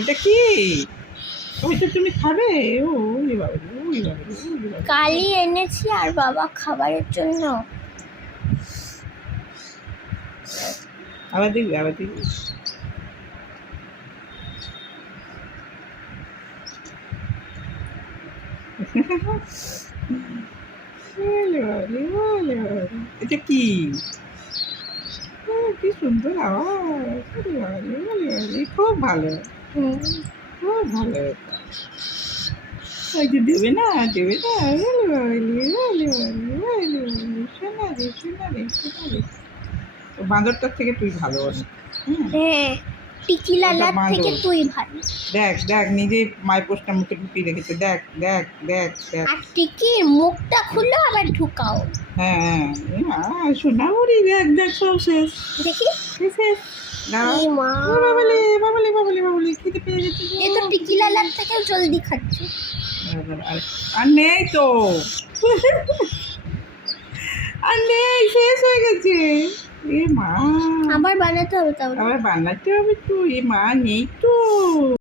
এটা কি? ওইটা তুমি খাবে? ওই বাবা, ওই বাবা, ওই বাবা। কালই এনেছি আর বাবা খাবারের জন্য। আবার দেখবি, আবার দেখবি। এটা কি? কি সুন্দর আওয়াজ! খুব ভালো, খুব ভালো। ওই যে দেবে না, দেবে না। শোনা রে, শোনা রে, শোনা রে। বাঁদরটার থেকে তুই ভালো অনেক। হ্যাঁ, টিকি লালার থেকে তুই ভালো। দেখ দেখ, নিজে মাইপোস্টটা মুখে ঢুকিয়ে রেখেছে। দেখ দেখ দেখ দেখ। আর টিকির মুখটা খুলে আবার ঢুকাও। হ্যাঁ, শোনা বুড়ি, দেখ দেখ, সব শেষ। দেখি শেষ। এই মা, বাবলি বাবলি বাবলি বাবলি, খেতে পেয়ে গেছে। এ তো টিকি লালার থেকেও জলদি খাচ্ছে। আর নেই তো, আর নেই, শেষ হয়ে গেছে। এ মা, আবার বানাতে হবে তাহলে। আবার বানাতে হবে তো। এ মা, নেই তো।